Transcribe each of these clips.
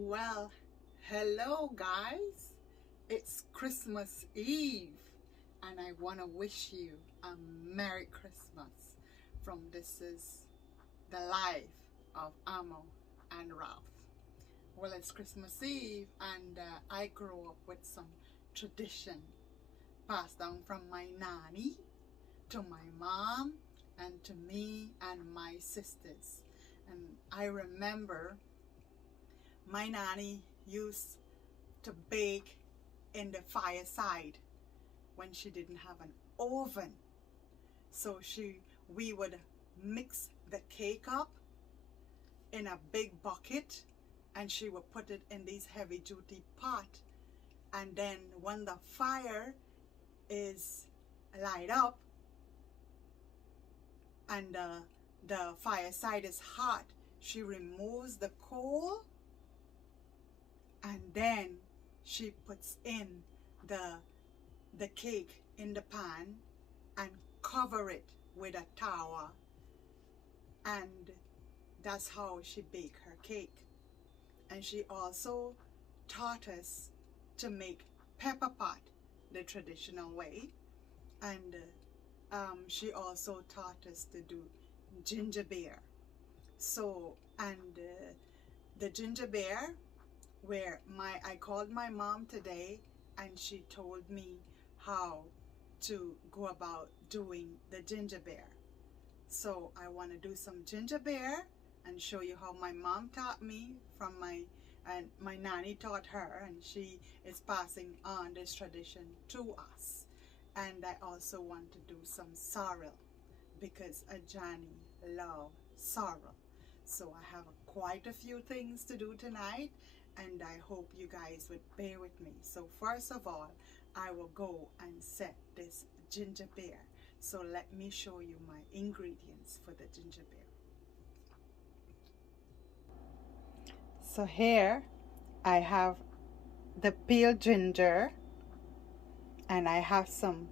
Well, hello guys. It's Christmas Eve and I want to wish you a Merry Christmas from This Is the Life of Amo and Ralph. Well, it's Christmas Eve and I grew up with some tradition passed down from my nanny to my mom and to me and my sisters. And I remember my nanny used to bake in the fireside when she didn't have an oven. So we would mix the cake up in a big bucket and she would put it in these heavy duty pot. And then when the fire is light up and the fireside is hot, she removes the coal and then she puts in the cake in the pan and cover it with a towel, and that's how she bake her cake. And she also taught us to make pepper pot the traditional way, and she also taught us to do ginger beer. So the ginger beer, where I called my mom today and she told me how to go about doing the ginger beer. So I want to do some ginger beer and show you how my mom taught me from and my nanny taught her, and she is passing on this tradition to us. And I also want to do some sorrel because Ajani loves sorrel. So I have quite a few things to do tonight, and I hope you guys would bear with me. So first of all, I will go and set this ginger beer. So let me show you my ingredients for the ginger beer. So here I have the peeled ginger, and I have some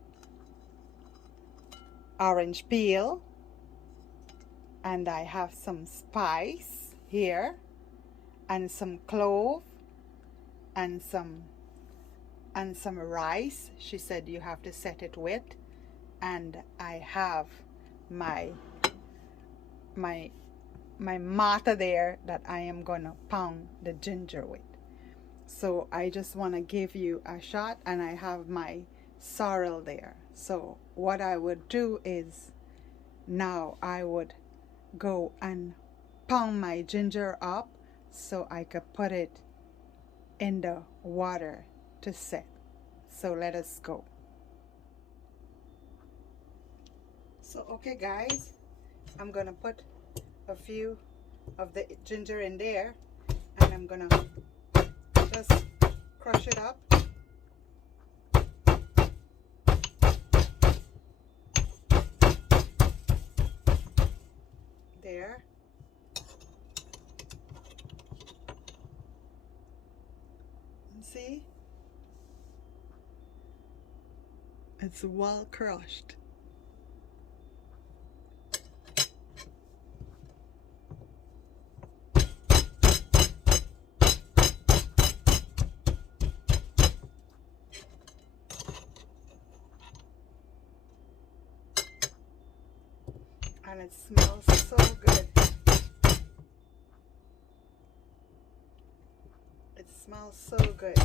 orange peel, and I have some spice here, and some clove, and some rice. She said you have to set it with, and I have my mortar there that I am gonna pound the ginger with. So I just want to give you a shot, and I have my sorrel there. So what I would do is now I would go and pound my ginger up so I could put it in the water to set. So let us go. So okay guys, I'm gonna put a few of the ginger in there, and I'm gonna just crush it up. There. And see? It's well crushed. And it smells so good. It smells so good.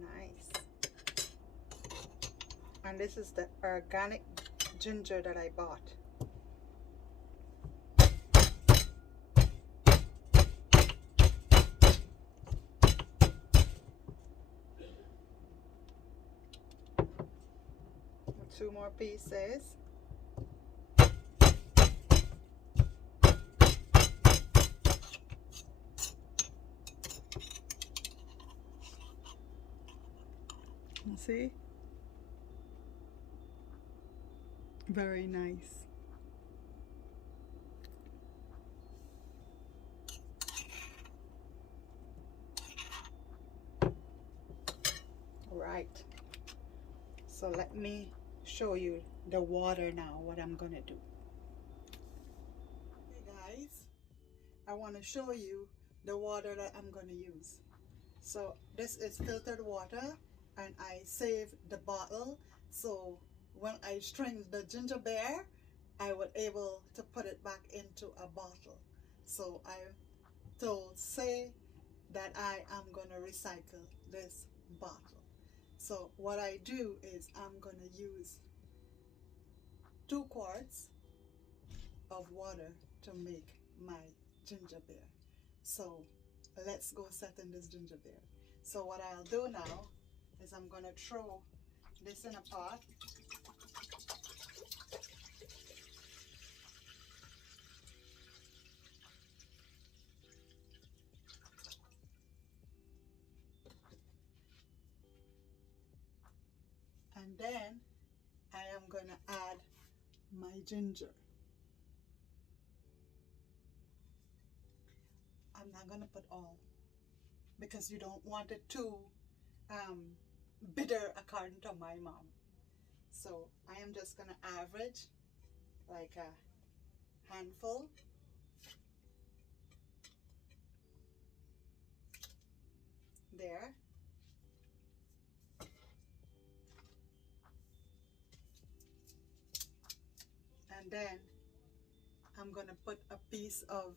Nice. And this is the organic ginger that I bought. Two more pieces. See? Very nice. Right. So let me show you the water now, what I'm gonna do. Hey guys, I want to show you the water that I'm gonna use. So this is filtered water, and I saved the bottle, so when I strained the ginger beer, I was able to put it back into a bottle. So I told Say that I am going to recycle this bottle. So what I do is I'm going to use 2 quarts of water to make my ginger beer. So let's go set in this ginger beer. So what I'll do now is I'm going to throw this in a pot. And then I am going to add my ginger. I'm not going to put all, because you don't want it too bitter according to my mom. So I am just going to average like a handful. There. And then I'm going to put a piece of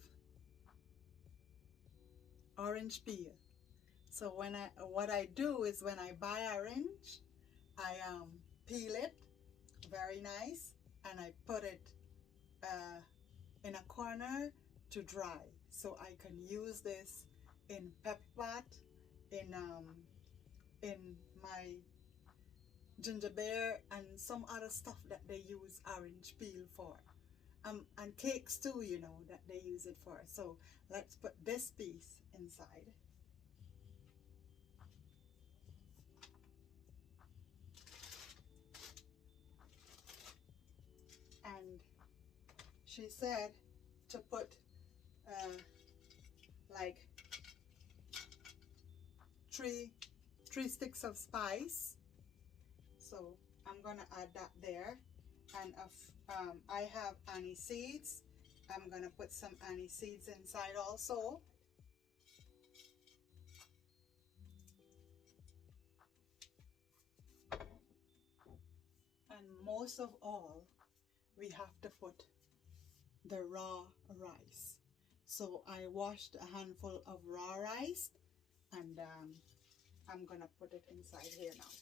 orange peel. So what I do is when I buy orange, I peel it very nice, and I put it in a corner to dry, so I can use this in pepper pot, in my ginger beer, and some other stuff that they use orange peel for. And cakes too, you know, that they use it for. So let's put this piece inside. And she said to put like three sticks of spice. So I'm gonna add that there. And I have anise seeds. I'm gonna put some anise seeds inside also. And most of all, we have to put the raw rice. So I washed a handful of raw rice, and I'm gonna put it inside here now.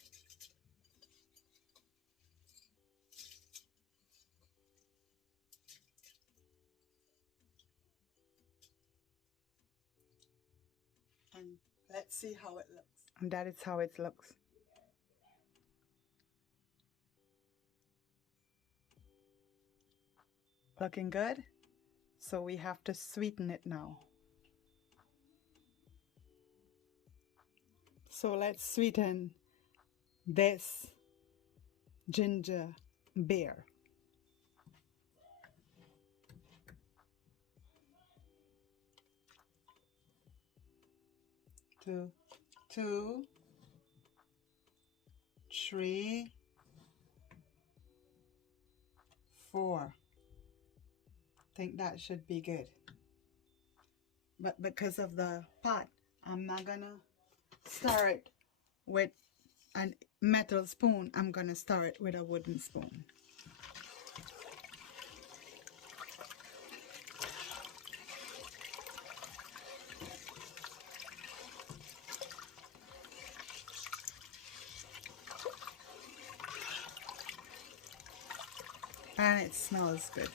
And let's see how it looks. And that is how it looks. Looking good? So we have to sweeten it now. So let's sweeten this ginger beer. 2, 3, 4. I think that should be good. But because of the pot, I'm not gonna stir it with a metal spoon. I'm gonna stir it with a wooden spoon. And it smells good.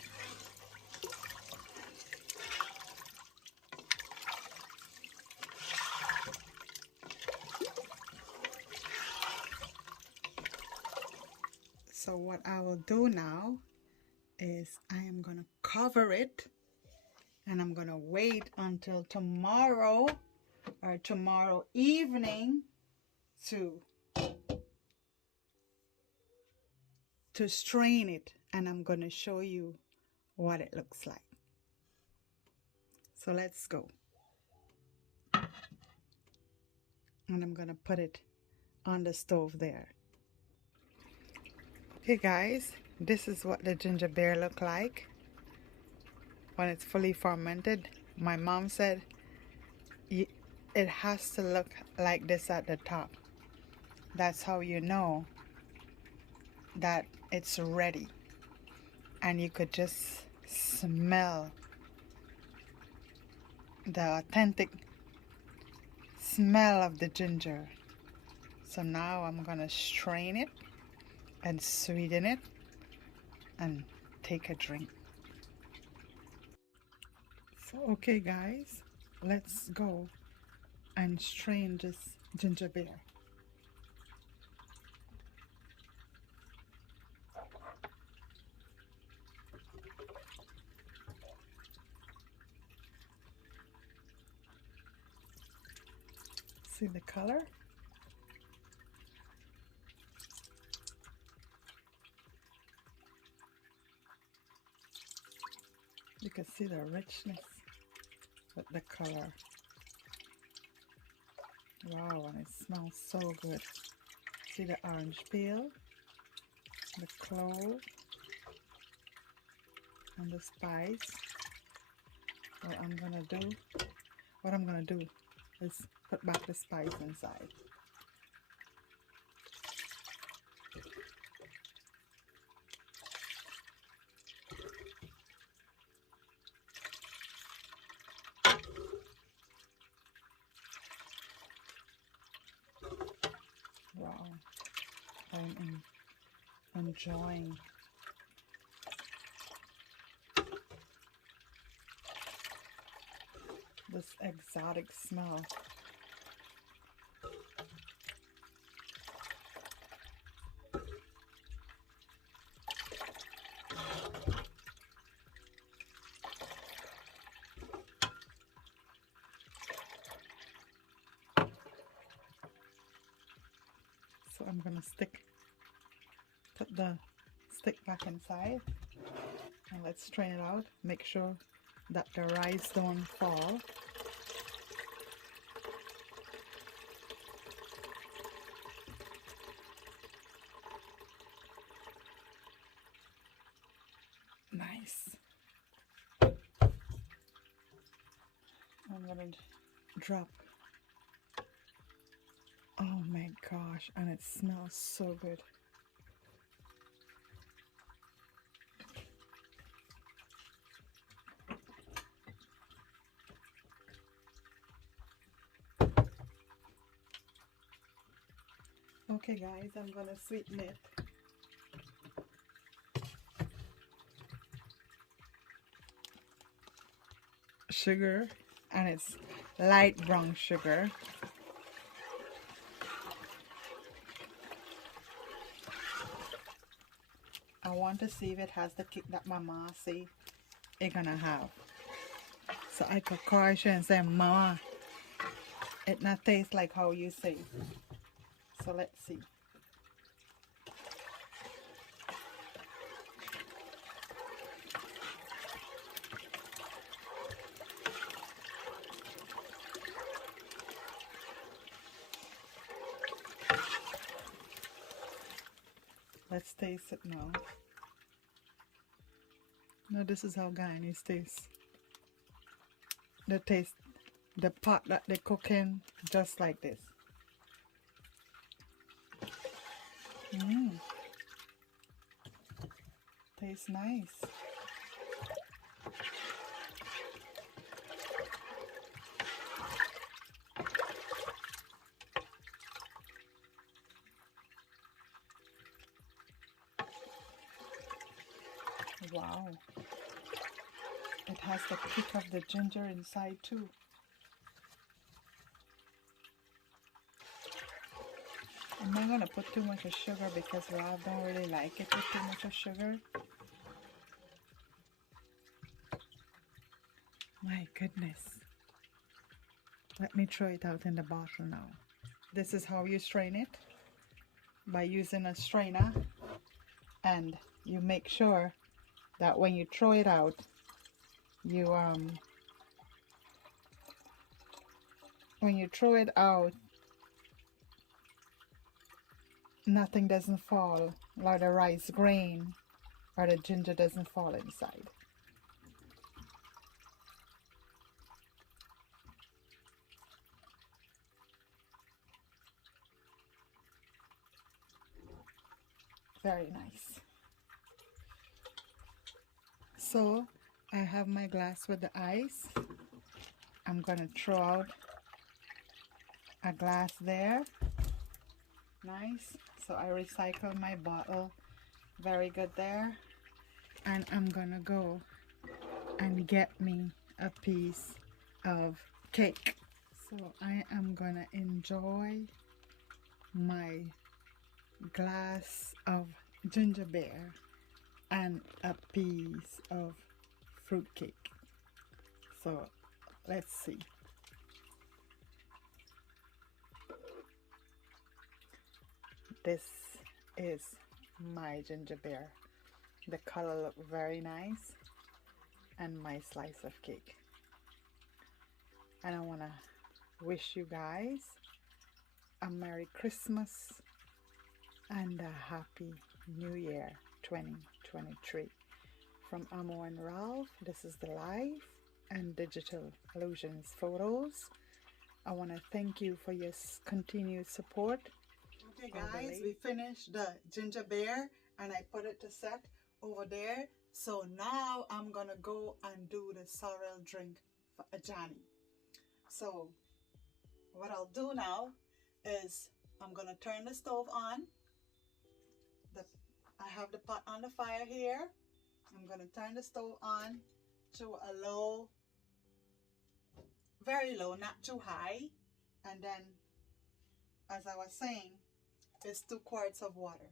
So what I will do now is I am gonna cover it, and I'm gonna wait until tomorrow or tomorrow evening to strain it, and I'm gonna show you what it looks like. So let's go. And I'm gonna put it on the stove there. Okay guys, this is what the ginger beer look like when it's fully fermented. My mom said it has to look like this at the top. That's how you know that it's ready. And you could just smell the authentic smell of the ginger. So now I'm gonna strain it and sweeten it and take a drink. So okay guys, let's go and strain this ginger beer. See the color? You can see the richness with the color. Wow, and it smells so good. See the orange peel, the clove, and the spice. What I'm gonna do is put back the spice inside. Wow, I'm enjoying this exotic smell. So I'm gonna put the stick back inside, and let's strain it out. Make sure that the rice don't fall. Nice. I'm gonna drop. Oh my gosh, and it smells so good. Okay guys, I'm gonna sweeten it. Sugar, and it's light brown sugar. I want to see if it has the kick that Mama say it gonna have. So I could caution and say, Mama, it not taste like how you say. So let's see. Let's taste it now. Now this is how Guyanese tastes. The pot that they cook in, just like this. Tastes nice. Wow. It has the kick of the ginger inside too. I'm not gonna put too much of sugar because Rob don't really like it with too much of sugar. My goodness. Let me throw it out in the bottle now. This is how you strain it, by using a strainer, and you make sure that when you throw it out, you when you throw it out, nothing doesn't fall, or the rice grain or the ginger doesn't fall inside. Very nice. So I have my glass with the ice. I'm gonna throw out a glass there. Nice. So I recycle my bottle. Very good there. And I'm gonna go and get me a piece of cake. So I am gonna enjoy my glass of ginger beer and a piece of fruit cake. So let's see. This is my ginger beer. The color look very nice, and my slice of cake. And I want to wish you guys a Merry Christmas and a Happy New Year 2023. From Amo and Ralph, this is the live and digital illusions photos. I want to thank you for your continued support. Okay guys, we finished the ginger beer and I put it to set over there. So now I'm gonna go and do the sorrel drink for Ajani. So what I'll do now is I'm gonna turn the stove on. I have the pot on the fire here. I'm gonna turn the stove on to a low, very low, not too high. And then, as I was saying, it's 2 quarts of water.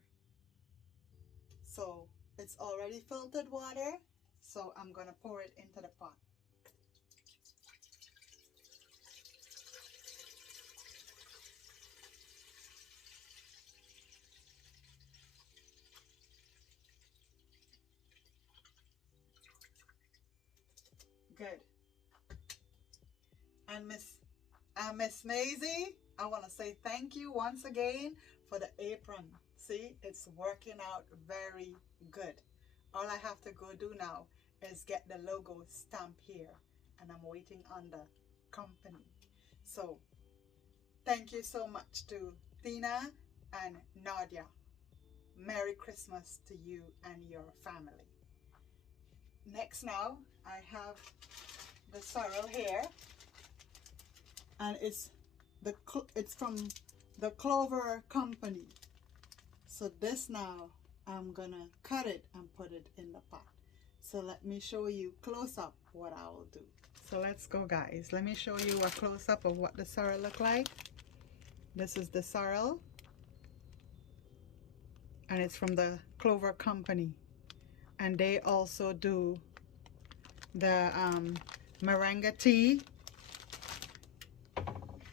So it's already filtered water. So I'm gonna pour it into the pot. Good. And Miss Maisie, I want to say thank you once again for the apron. See, it's working out very good. All I have to go do now is get the logo stamp here, and I'm waiting on the company. So thank you so much to Tina and Nadia. Merry Christmas to you and your family. Next now, I have the sorrel here, and it's from the Clover Company. So this now, I'm gonna cut it and put it in the pot. So let me show you close up what I will do. So let's go guys. Let me show you a close up of what the sorrel look like. This is the sorrel, and it's from the Clover Company. And they also do the moringa tea.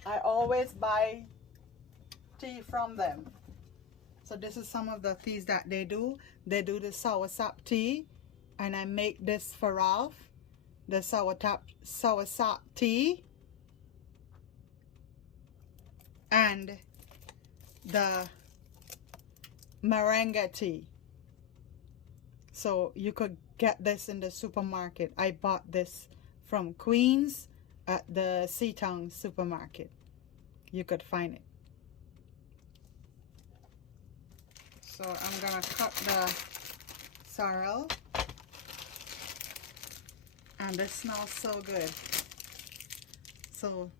I always buy tea from them. So this is some of the teas that they do. They do the soursop tea, and I make this for Ralph, the soursop tea, and the moringa tea. So you could get this in the supermarket. I bought this from Queens at the Seatown supermarket. You could find it. So I'm gonna cut the sorrel, and this smells so good. So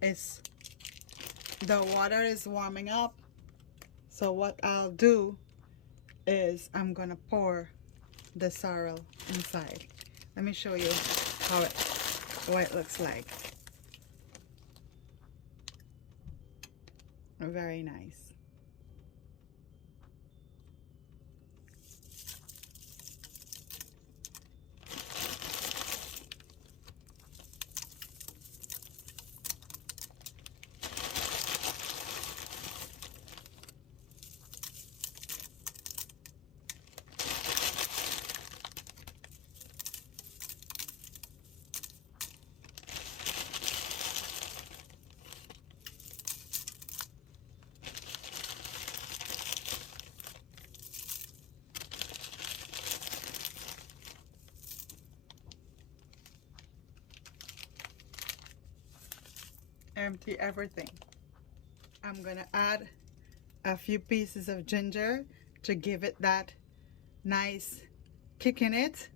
the water is warming up. So what I'll do is I'm gonna pour the sorrel inside. Let me show you what it looks like. Very nice. empty everything. I'm gonna add a few pieces of ginger to give it that nice kick in it.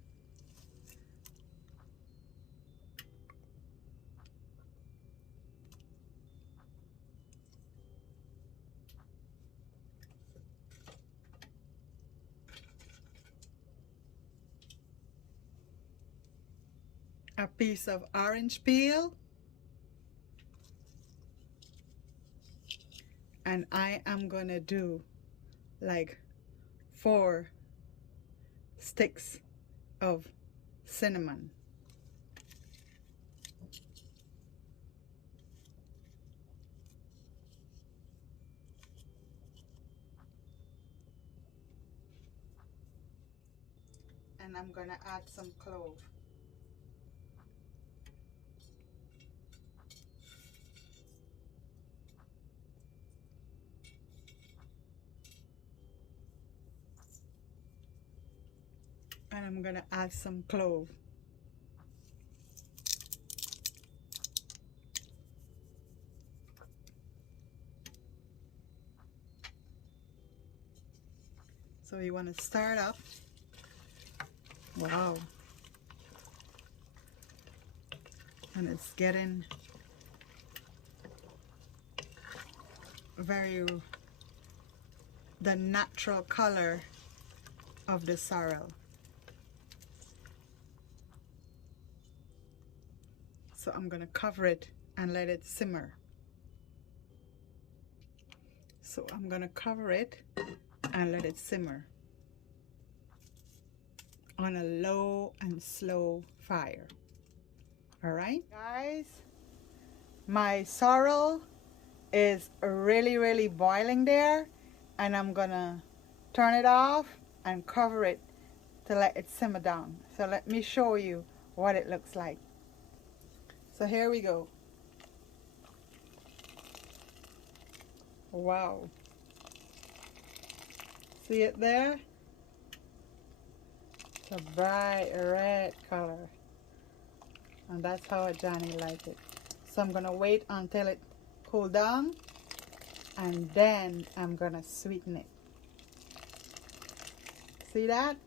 A piece of orange peel. And I am gonna do like 4 sticks of cinnamon. And I'm gonna add some clove. And I'm gonna add some clove. So you want to stir it up. Wow. And it's getting the natural color of the sorrel. So I'm gonna cover it and let it simmer. So I'm gonna cover it and let it simmer on a low and slow fire. All right, guys, my sorrel is really boiling there, and I'm gonna turn it off and cover it to let it simmer down. So let me show you what it looks like. So here we go. Wow. See it there? It's a bright red color. And that's how Johnny likes it. So I'm gonna wait until it cool down, and then I'm gonna sweeten it. See that?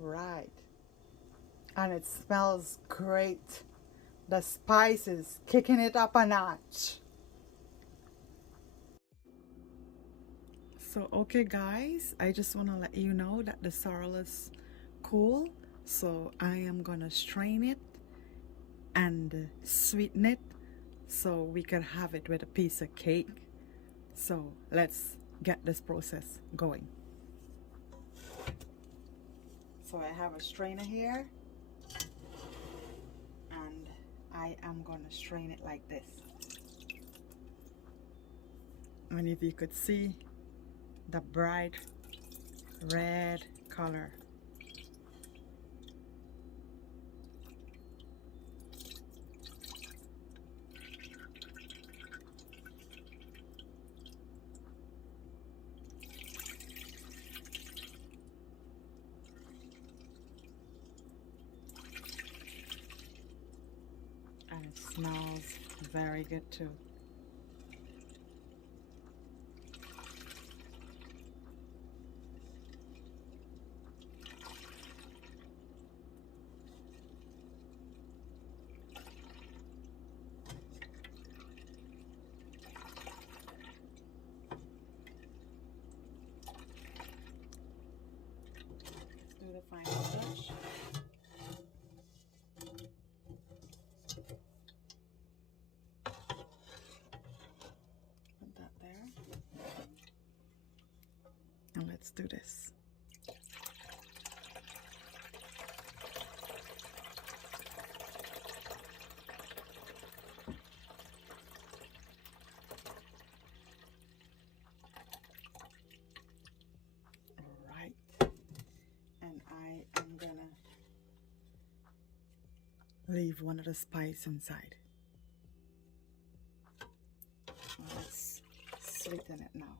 Right. And it smells great. The spices kicking it up a notch. So okay guys, I just want to let you know that the sorrel is cool. So I am gonna strain it and sweeten it so we can have it with a piece of cake. So let's get this process going. So I have a strainer here, and I am gonna strain it like this. And if you could see the bright red color. And it smells very good too. Let's do the final touch. Put that there. And let's do this. I'm gonna leave one of the spice inside. Let's sweeten it now.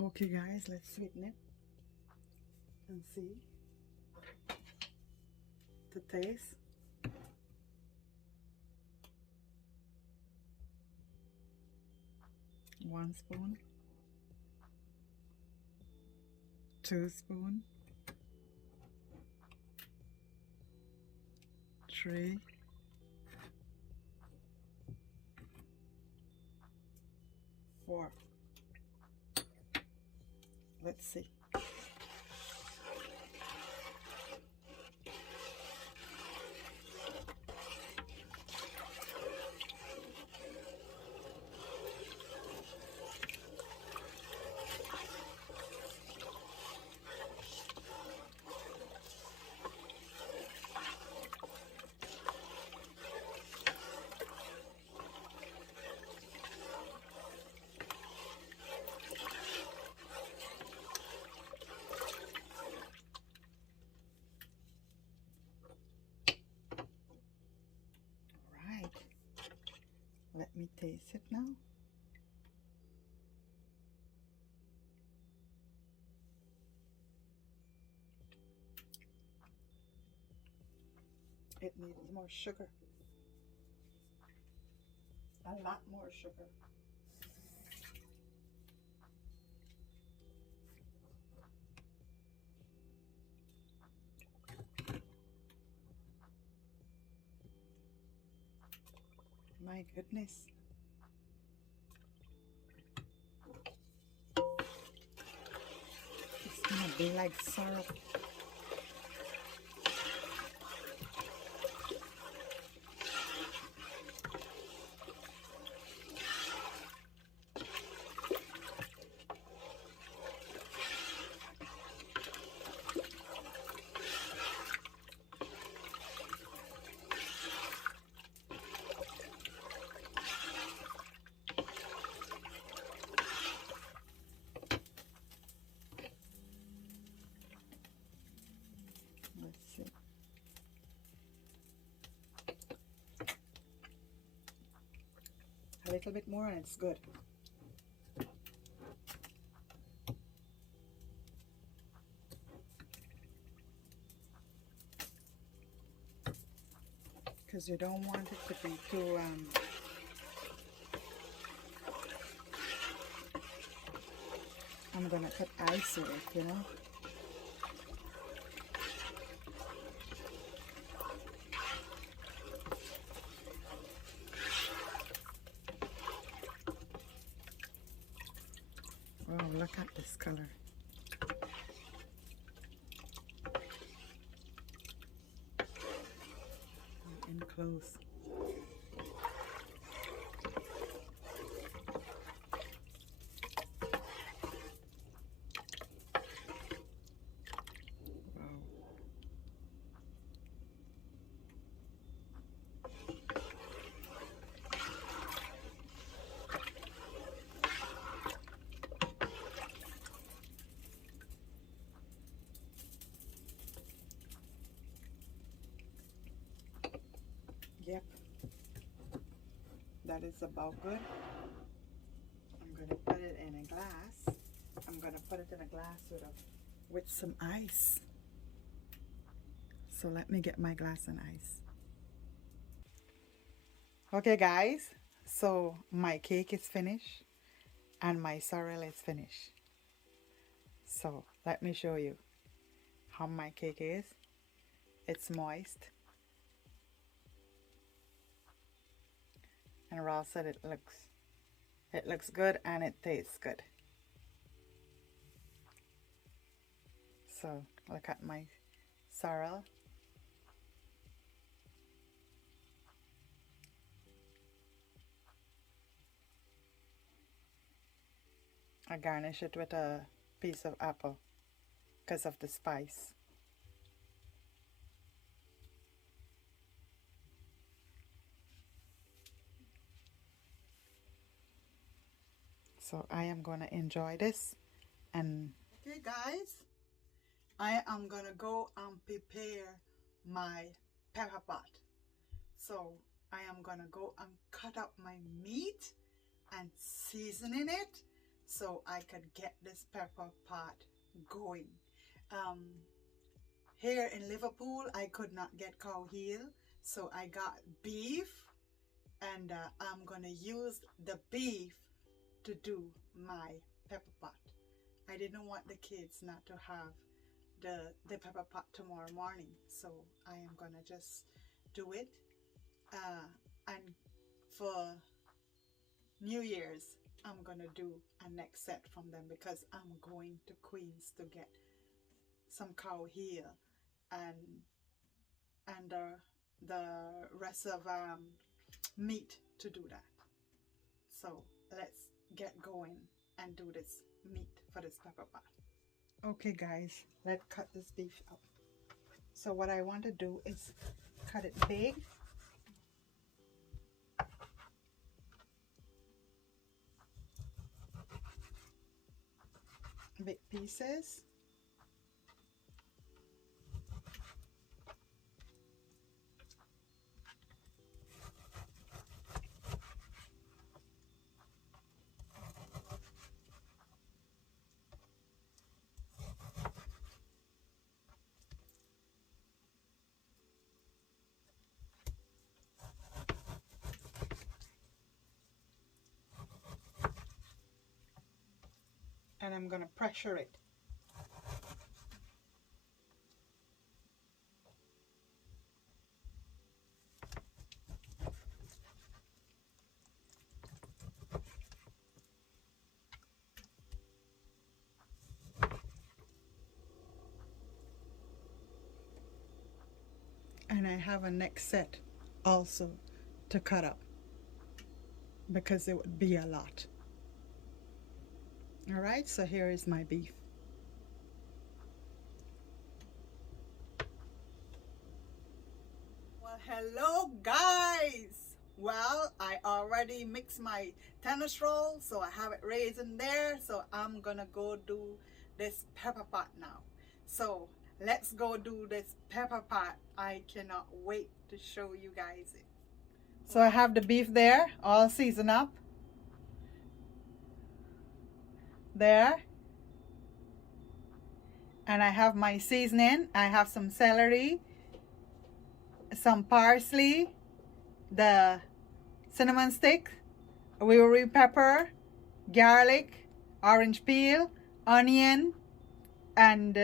Okay guys, let's sweeten it and see. to taste. One spoon, 2 spoon, 3, 4. Let's see. Let me taste it now. It needs more sugar. A lot more sugar. My goodness. It's gonna be like sorrel. A little bit more and it's good. Because you don't want it to be too I'm gonna put ice with it, you know. Wow, look at this color. In close. Yep, that is about good. I'm going to put it in a glass. I'm going to put it in a glass with some ice. So let me get my glass and ice. Okay guys, so my cake is finished and my sorrel is finished. So let me show you how my cake is. It's moist. And Ross said it looks good and it tastes good. So look at my sorrel. I garnish it with a piece of apple because of the spice. So I am going to enjoy this. And okay guys, I am going to go and prepare my pepper pot. So I am going to go and cut up my meat and seasoning it so I could get this pepper pot going. Here in Liverpool, I could not get cow heel, so I got beef, and I'm gonna use the beef to do my pepper pot. I didn't want the kids not to have the pepper pot tomorrow morning, so I am gonna just do it. And for New Year's, I'm gonna do a next set from them because I'm going to Queens to get some cow heel and the rest of meat to do that. So let's get going and do this meat for this pepper pot. Okay guys, let's cut this beef up. So what I want to do is cut it big. Big pieces. And I'm gonna pressure it. And I have a next set also to cut up because it would be a lot. All right, so here is my beef. Well, hello guys. Well, I already mixed my tennis roll, so I have it raised in there. So I'm gonna go do this pepper pot now. So let's go do this pepper pot. I cannot wait to show you guys it. So I have the beef there, all seasoned up. There. And I have my seasoning. I have some celery, some parsley, the cinnamon stick, wee pepper, garlic, orange peel, onion, and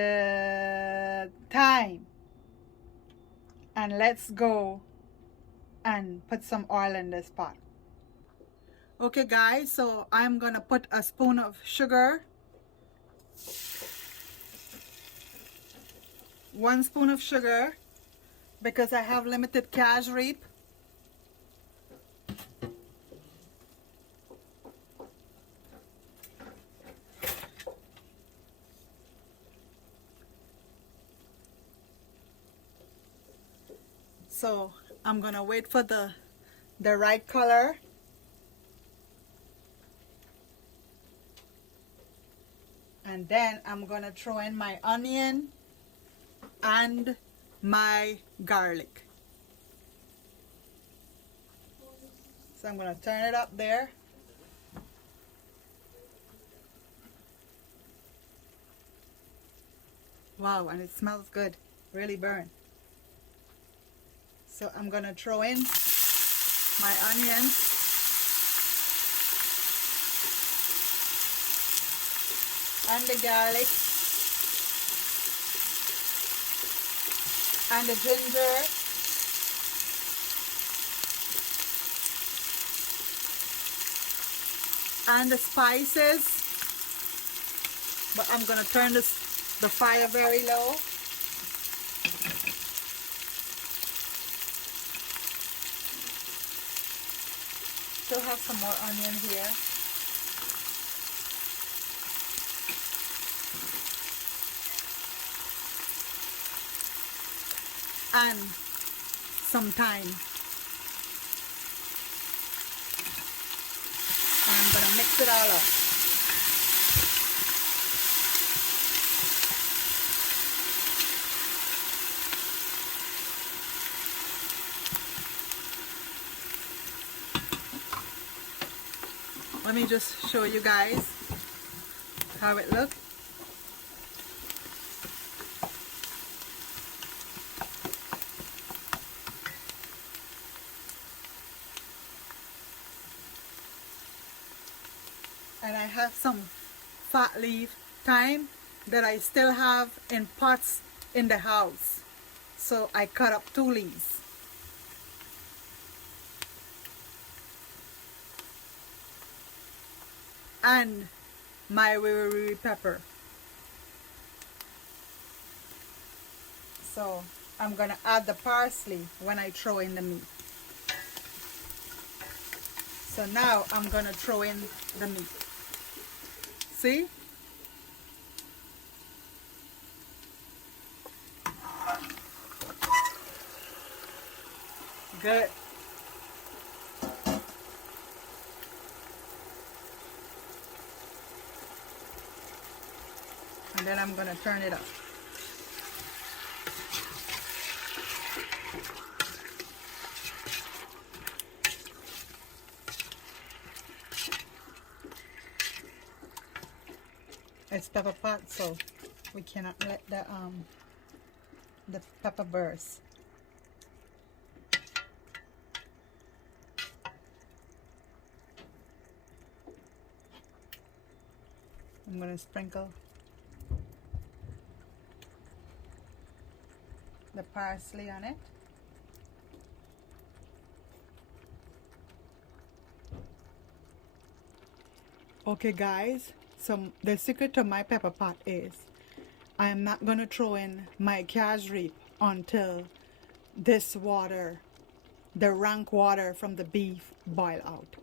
thyme. And let's go and put some oil in this pot. Okay guys, so I'm gonna put a spoon of sugar, 1 spoon of sugar, because I have limited cash reap. So I'm gonna wait for the right color. And then I'm gonna throw in my onion and my garlic. So I'm gonna turn it up there. Wow, and it smells good, really burnt. So I'm gonna throw in my onions. And the garlic. And the ginger. And the spices. But I'm gonna turn the fire very low. Still have some more onion here. And some thyme. And I'm gonna mix it all up. Let me just show you guys how it looks. And I have some fat leaf thyme that I still have in pots in the house. So I cut up 2 leaves. And my wiri pepper. So I'm gonna add the parsley when I throw in the meat. So now I'm gonna throw in the meat. See? Good. And then I'm gonna turn it up. It's pepper pot, so we cannot let the pepper burst. I'm gonna sprinkle the parsley on it. Okay guys, so the secret to my pepper pot is I am not gonna throw in my cashreep until this water, the rank water from the beef, boil out.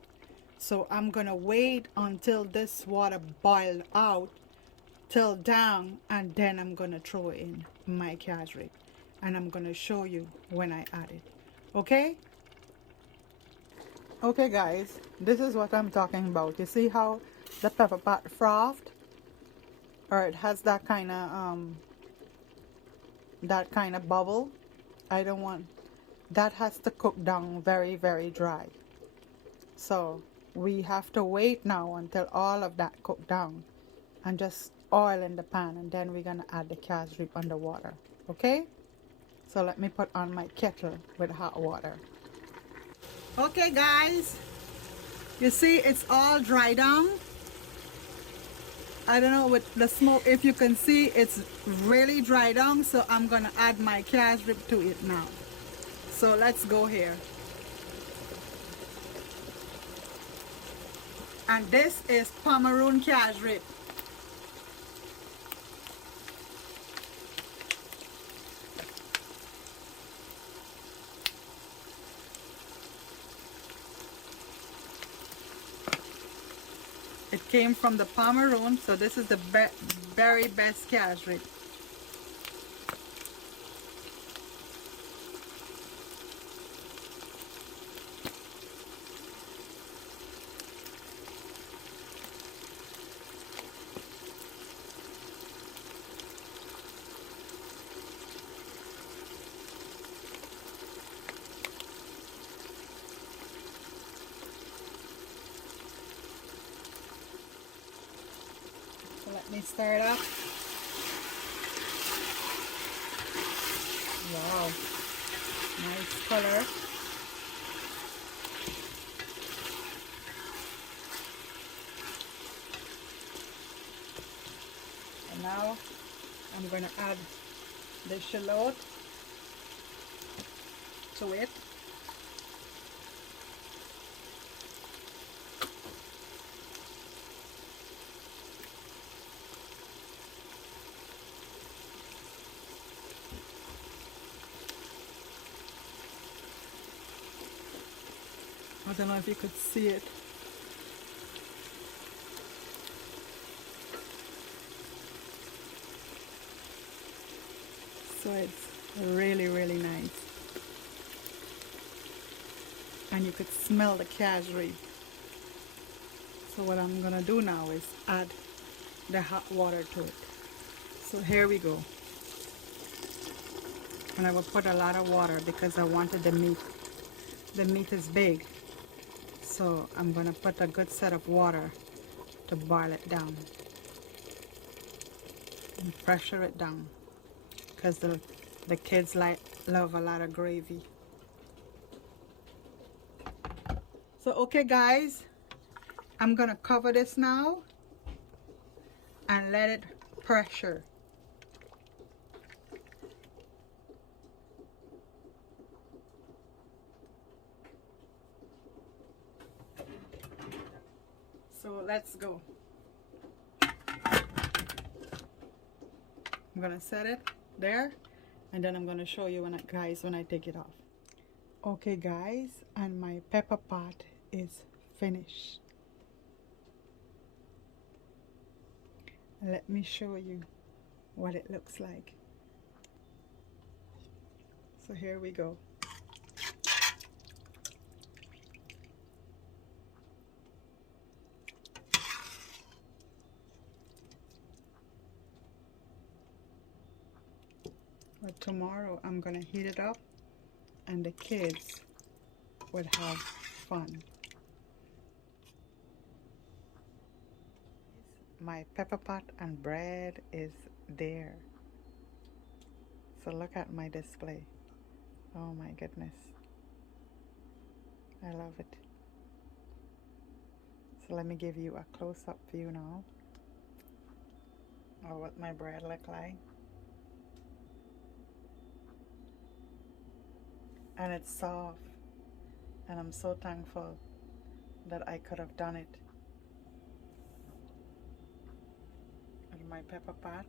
So I'm gonna wait until this water boil out till down, and then I'm gonna throw in my cashreep, and I'm gonna show you when I add it. Okay? Okay guys, this is what I'm talking about. You see how the pepper pot frothed? Or it has that kind of bubble. I don't want that. Has to cook down very, very dry. So we have to wait now until all of that cooked down, and just oil in the pan, and then we're gonna add the cashreep under water. Okay, so let me put on my kettle with hot water. Okay guys, you see it's all dry down. I don't know with the smoke if you can see it's really dry down, so I'm gonna add my cashreep to it now. So let's go here. And this is Pomeroon cashreep. It came from the Pomeroon, so this is the very best cashreep. So let me stir it up. Wow, nice color. And now I'm going to add the shallot to it. I don't know if you could see it. So it's really, really nice. And you could smell the cashreep. So what I'm gonna do now is add the hot water to it. So here we go. And I will put a lot of water because I wanted the meat. The meat is big. So I'm gonna put a good set of water to boil it down. And pressure it down. Because the kids love a lot of gravy. So okay guys, I'm gonna cover this now and let it pressure. So let's go. I'm gonna set it there, and then I'm gonna show you when I take it off. Okay guys, and my pepper pot is finished. Let me show you what it looks like. So here we go. But tomorrow I'm gonna heat it up and the kids would have fun. My pepper pot and bread is there. So look at my display. Oh my goodness. I love it. So let me give you a close-up view now of what my bread look like. And it's soft. And I'm so thankful that I could have done it with my pepper pot.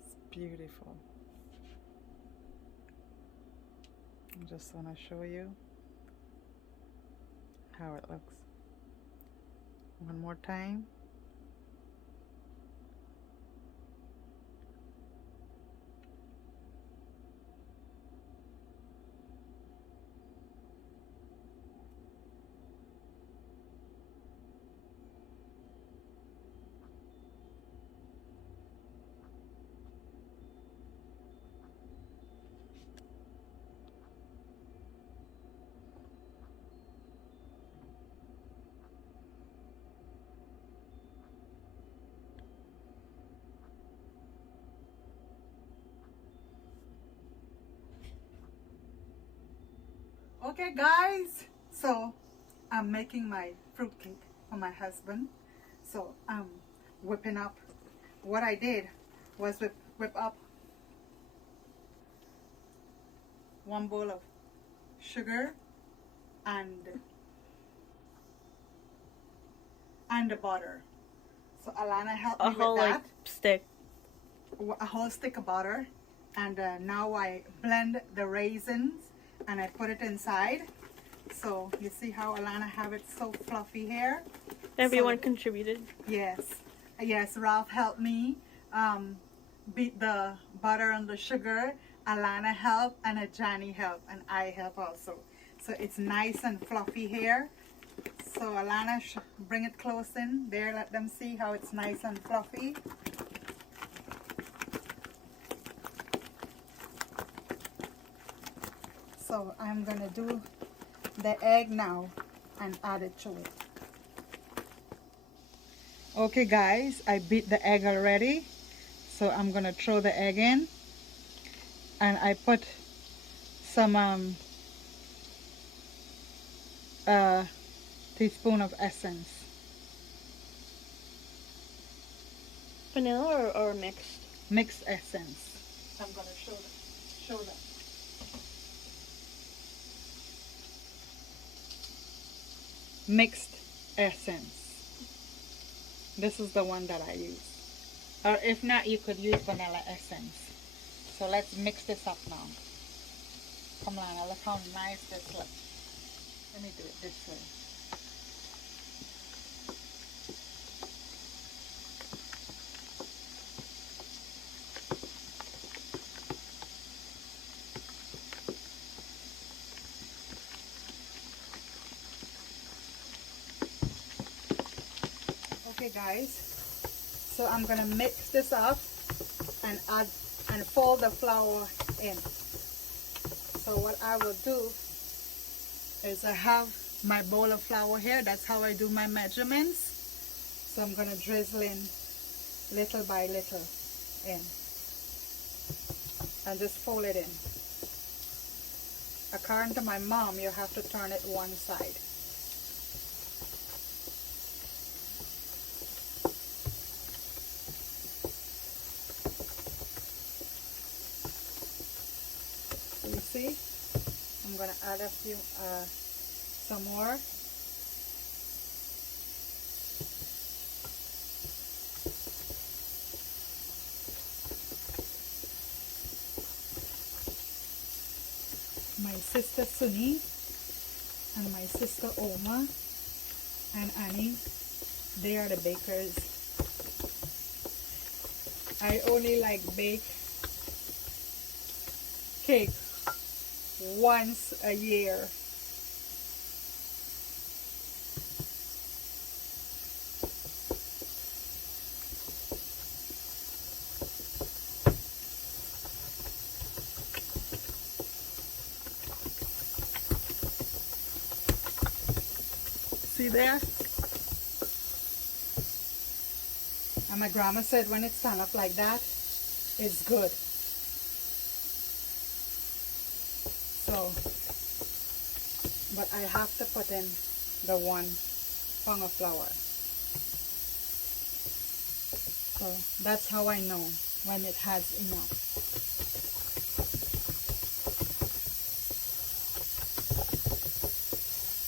It's beautiful. I just want to show you how it looks. One more time. Okay guys, so I'm making my fruit cake for my husband. So I'm whipping up. What I did was whip up 1 bowl of sugar and the butter. So Alana helped me with that. Like stick. A whole stick of butter. And now I blend the raisins and I put it inside. So you see how Alana have it so fluffy here? Everyone contributed. Yes. Yes, Ralph helped me beat the butter and the sugar. Alana helped and Johnny helped and I help also. So it's nice and fluffy here. So Alana, bring it close in. There, let them see how it's nice and fluffy. So I'm gonna do the egg now and add it to it. Okay guys, I beat the egg already. So I'm gonna throw the egg in. And I put some teaspoon of essence. Vanilla or mixed? Mixed essence. I'm gonna show them. Mixed essence. This is the one that I use. Or if not, you could use vanilla essence. So let's mix this up now. Come on, look how nice this looks. Let me do it this way. Okay guys, so I'm gonna mix this up and and fold the flour in. So what I will do is I have my bowl of flour here. That's how I do my measurements. So I'm going to drizzle in little by little in and just fold it in. According to my mom, you have to turn it one side. So you see, I'm going to add a few, some more. My sister Suni and my sister Oma and Annie, they are the bakers. I only like bake cake once a year. See there? And my grandma said when it's stand up like that, it's good. So, but I have to put in the 1 pound of flour. So that's how I know when it has enough.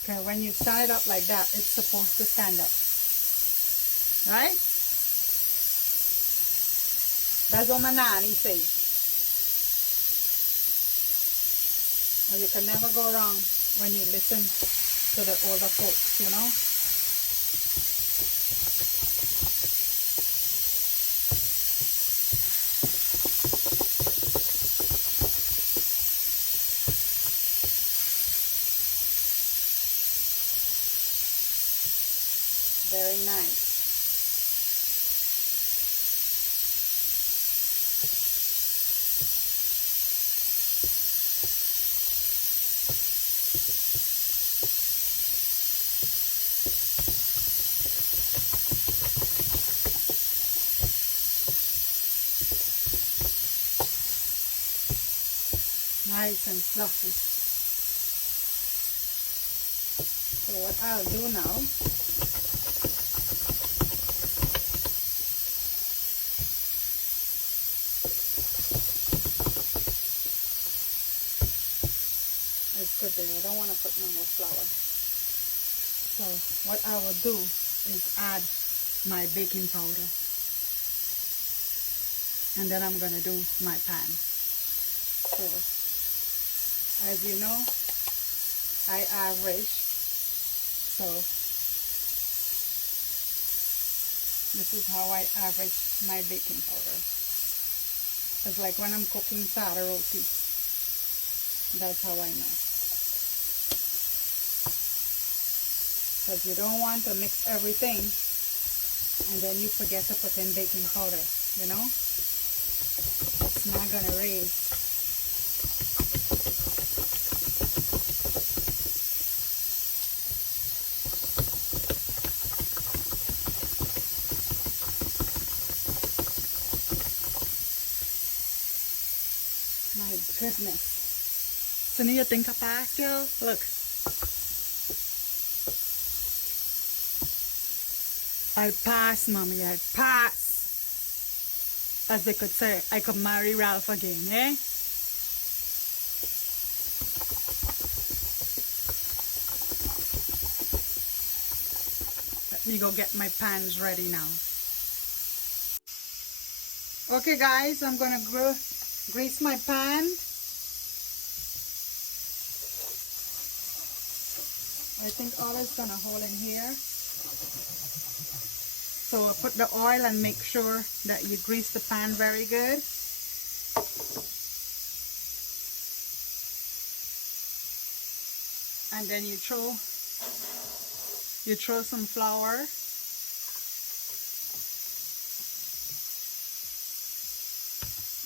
Okay, when you stand it up like that, it's supposed to stand up. Right? That's what my nanny say. Well, you can never go wrong when you listen to the older folks, you know. Very nice. Nice and fluffy. So what I'll do now, it's good there. I don't want to put no more flour. So what I will do is add my baking powder. And then I'm going to do my pan. So as you know, I average. So this is how I average my baking powder. It's like when I'm cooking sada roti. That's how I know. Because you don't want to mix everything and then you forget to put in baking powder, you know? It's not going to raise. My goodness. So now you think about girl? Look. I pass, mommy. I pass. As they could say, I could marry Ralph again, eh? Let me go get my pans ready now. Okay, guys, I'm gonna grease my pan. I think all is gonna hold in here. So I'll put the oil and make sure that you grease the pan very good. And then you throw some flour.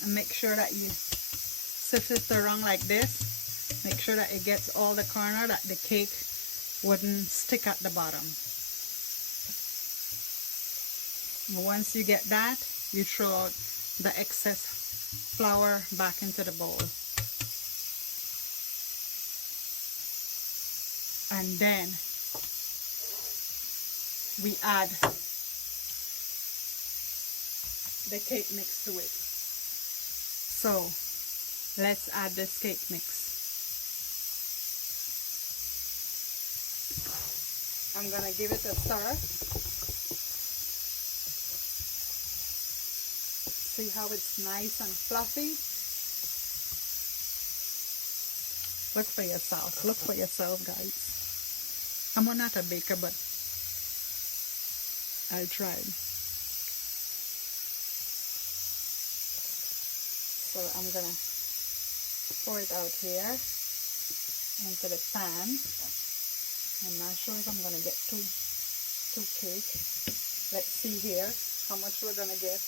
And make sure that you sift it around like this. Make sure that it gets all the corner, that the cake wouldn't stick at the bottom. Once you get that, you throw out the excess flour back into the bowl. And then we add the cake mix to it. So let's add this cake mix. I'm gonna give it a stir. See how it's nice and fluffy? Look for yourself. Look for yourself, guys. I'm not a baker, but I tried. So I'm gonna pour it out here into the pan. I'm not sure if I'm gonna get two cake. Let's see here how much we're gonna get.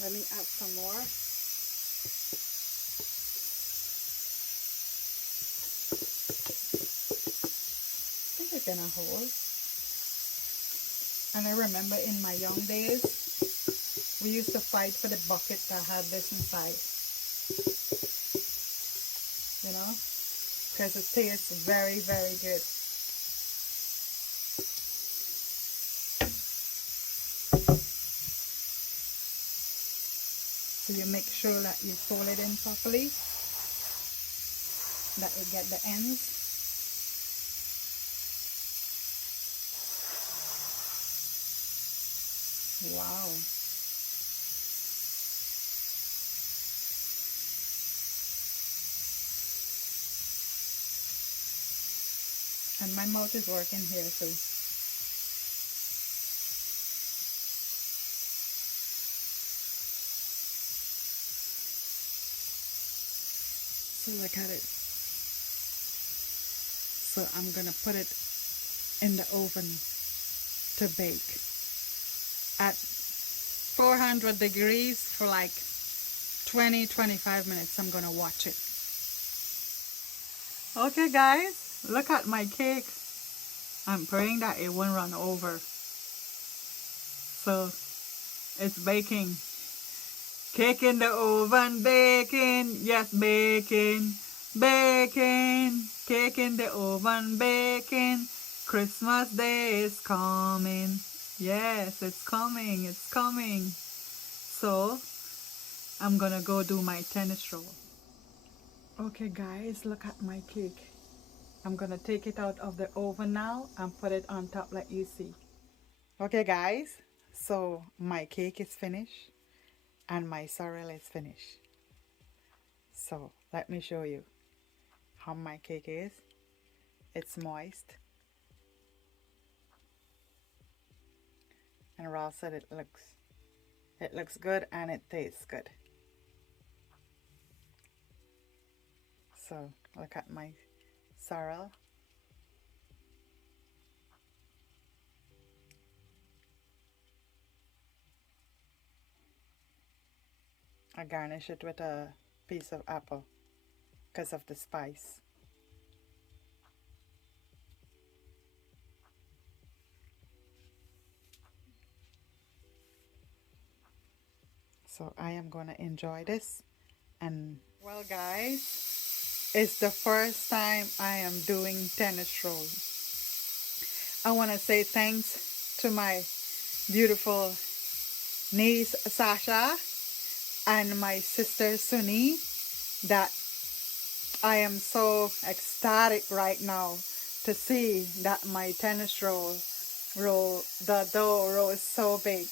Let me add some more. I think it's gonna hold. And I remember in my young days, we used to fight for the bucket that had this inside. You know? Because it tastes very, very good. So you make sure that you fold it in properly, that you get the ends. Wow. And my mouth is working here too. So look at it. So I'm gonna put it in the oven to bake at 400 degrees for like 20-25 minutes. I'm gonna watch it. Okay guys, look at my cake. I'm praying that it won't run over. So it's baking. Cake in the oven, baking, yes, baking, baking. Cake in the oven, baking. Christmas Day is coming. Yes, it's coming, it's coming. So I'm gonna go do my tennis roll. Okay guys, look at my cake. I'm gonna take it out of the oven now and put it on top like you see. Okay guys, so my cake is finished and my sorrel is finished. So let me show you how my cake is. It's moist. And Raw said it looks good and it tastes good. So look at my sorrel. I garnish it with a piece of apple because of the spice. So I am gonna enjoy this. And well guys, it's the first time I am doing tennis roll. I want to say thanks to my beautiful niece Sasha and my sister Suni that I am so ecstatic right now to see that my tennis roll, the dough roll is so big.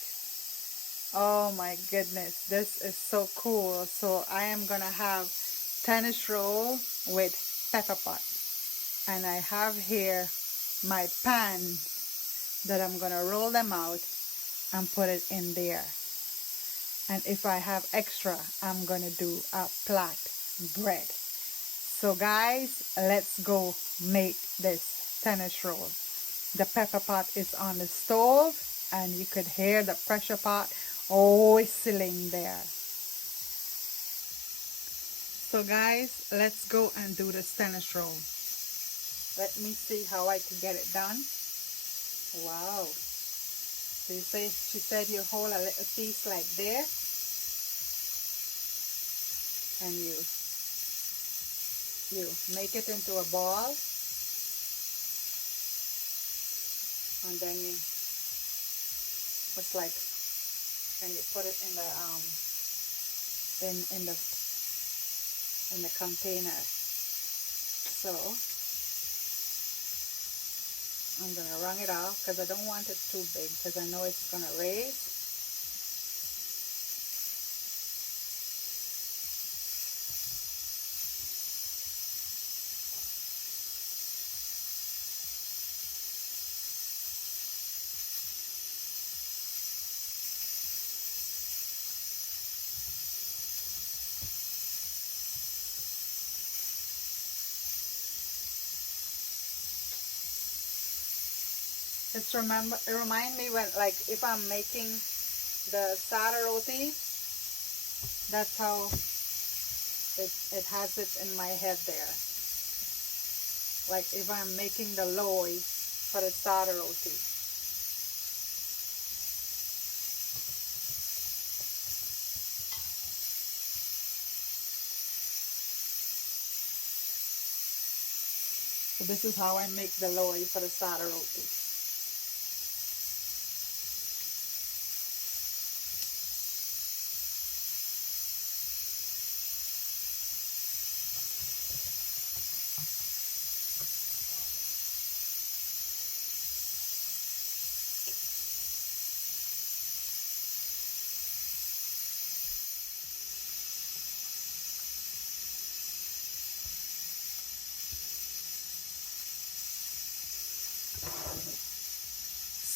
Oh my goodness, this is so cool. So I am gonna have tennis roll with pepper pot. And I have here my pan that I'm gonna roll them out and put it in there. And if I have extra, I'm gonna do a flat bread. So guys, let's go make this tennis roll. The pepper pot is on the stove and you could hear the pressure pot whistling there. So guys, let's go and do the tennis roll. Let me see how I can get it done. Wow. So she said you hold a little piece like this and you make it into a ball, and then it's like, and you put it in the in the container. So I'm gonna wrung it off because I don't want it too big because I know it's gonna raise. It remind me when, like, if I'm making the sada roti, that's how it has it in my head there. Like if I'm making the loy for the sada roti. So this is how I make the loy for the sada roti.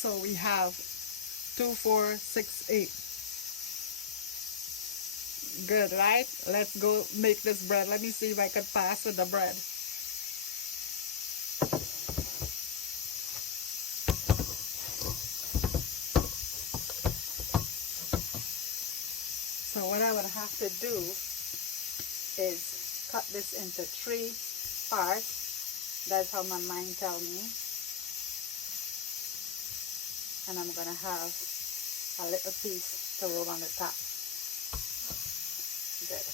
So we have 2, 4, 6, 8. Good, right? Let's go make this bread. Let me see if I can pass with the bread. So what I would have to do is cut this into 3 parts. That's how my mind tells me. And I'm going to have a little piece to roll on the top. Good.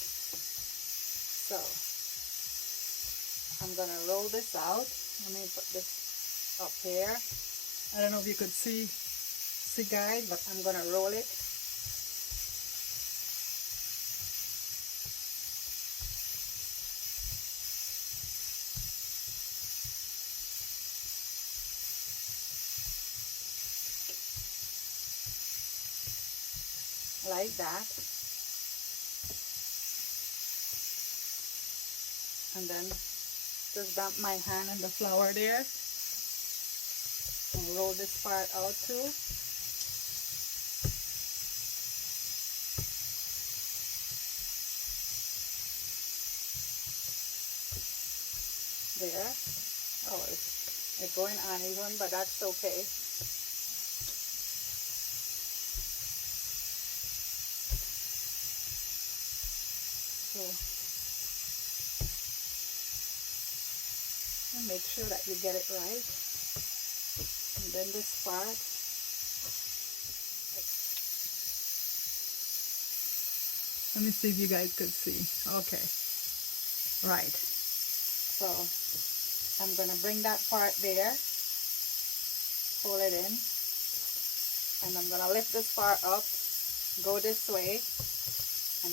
So I'm going to roll this out. Let me put this up here. I don't know if you could see guys, but I'm going to roll it. Like that, and then just dump my hand in the flour there and roll this part out too. There. Oh, it's going uneven, but that's okay. And make sure that you get it right. And then this part, let me see if you guys could see. Okay, right. So I'm gonna bring that part there, pull it in, and I'm gonna lift this part up, go this way, and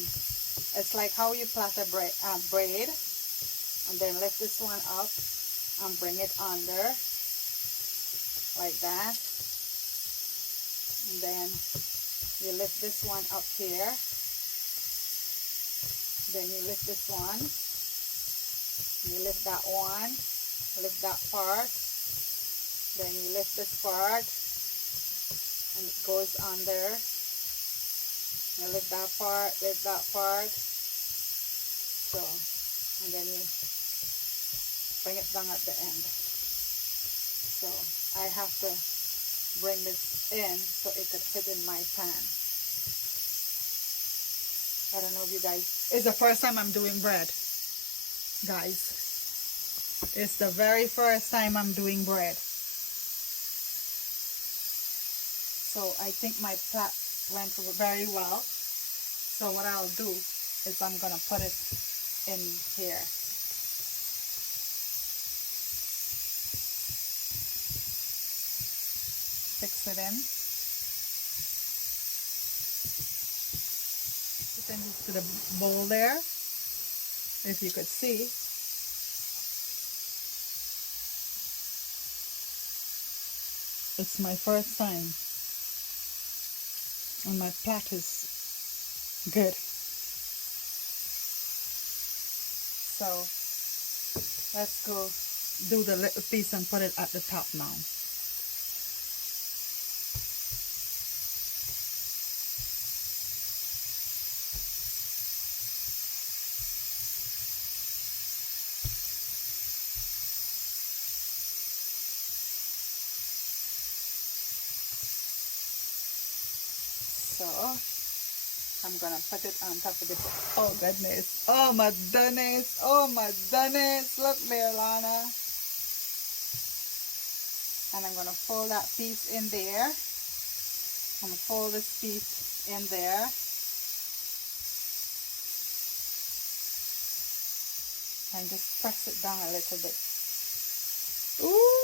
it's like how you plait a braid, and then lift this one up and bring it under like that, and then you lift this one up here, then you lift this one, you lift that one, lift that part, then you lift this part and it goes under, I lift that part, lift that part. So, and then you bring it down at the end. So, I have to bring this in so it could fit in my pan. I don't know if you guys, it's the first time I'm doing bread, guys. It's the very first time I'm doing bread. So I think my plat went very well. So what I'll do is I'm gonna put it in here. Fix it in. Put it into the bowl there, if you could see. It's my first time, and my plat is good. So let's go do the little piece and put it at the top now. So I'm gonna put it on top of the, oh goodness, oh my goodness, oh my goodness, look there, Lana. And I'm gonna fold that piece in there. I'm gonna fold this piece in there. And just press it down a little bit. Ooh!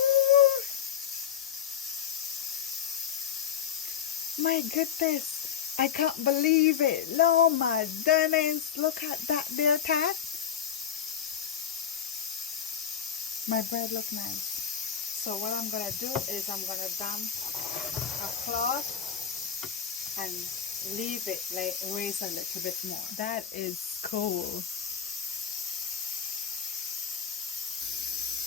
My goodness, I can't believe it. Oh my goodness, look at that there, Tat. My bread look nice. So what I'm gonna do is I'm gonna damp a cloth and leave it, like raise a little bit more. That is cool.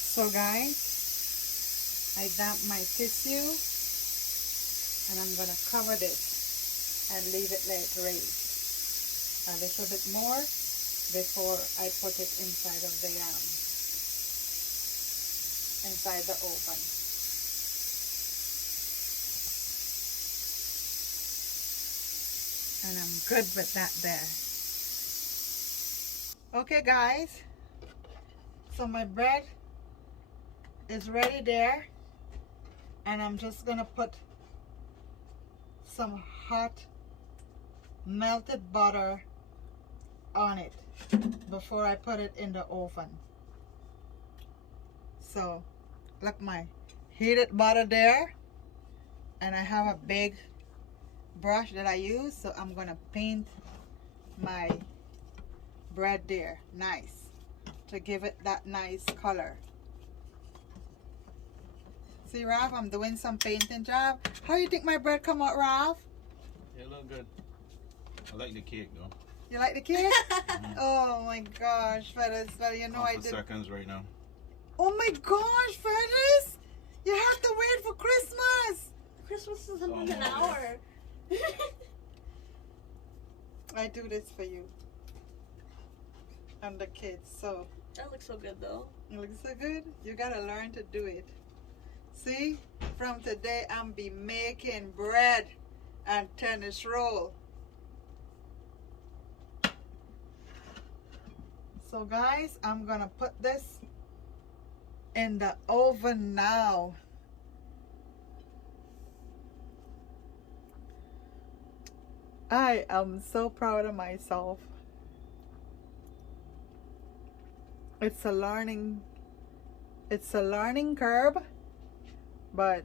So guys, I damp my tissue and I'm gonna cover this and leave it like raised a little bit more before I put it inside of the inside the oven. And I'm good with that there. Okay guys, so my bread is ready there, and I'm just gonna put some hot melted butter on it before I put it in the oven. So look, my heated butter there, and I have a big brush that I use, so I'm gonna paint my bread there nice to give it that nice color. See, Ralph, I'm doing some painting job. How do you think my bread come out, Ralph? It look good. I like the cake though. You like the cake? Oh my gosh, Feathers, well, you know I did. Seconds right now. Oh my gosh, Feathers! You have to wait for Christmas! Christmas is in an hour. I do this for you. And the kids, so. That looks so good though. It looks so good? You gotta learn to do it. See? From today, I'm be making bread and tennis roll. So guys, I'm gonna put this in the oven now. I am so proud of myself. It's a learning curve, but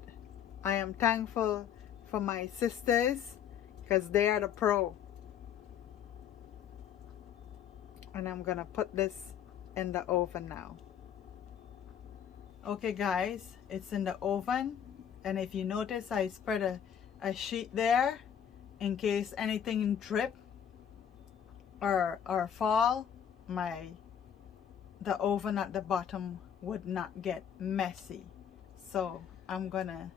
I am thankful for my sisters because they are the pro. And I'm gonna put this in the oven now. Okay guys, it's in the oven, and if you notice, I spread a sheet there in case anything drip or fall. The oven at the bottom would not get messy. So I'm gonna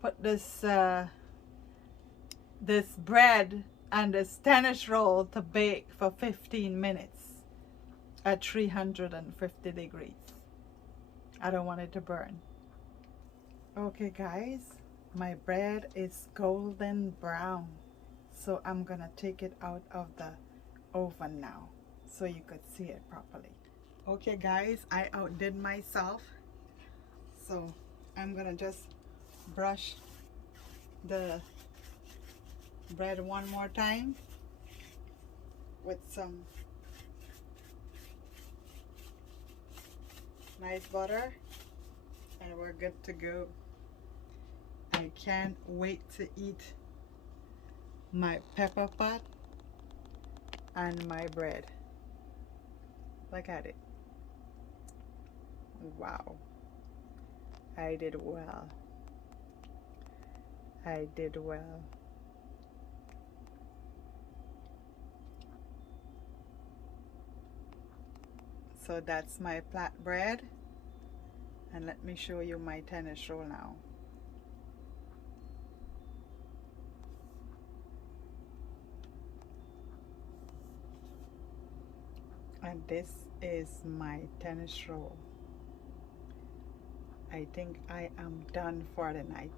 put this this bread and this tennis roll to bake for 15 minutes at 350 degrees. I don't want it to burn. Okay guys, my bread is golden brown, so I'm gonna take it out of the oven now so you could see it properly. Okay guys, I outdid myself, so I'm gonna just brush the bread one more time with some nice butter, and we're good to go. I can't wait to eat my pepper pot and my bread. Look at it. Wow. I did well. I did well. So that's my flatbread, and let me show you my tennis roll now. And this is my tennis roll. I think I am done for the night.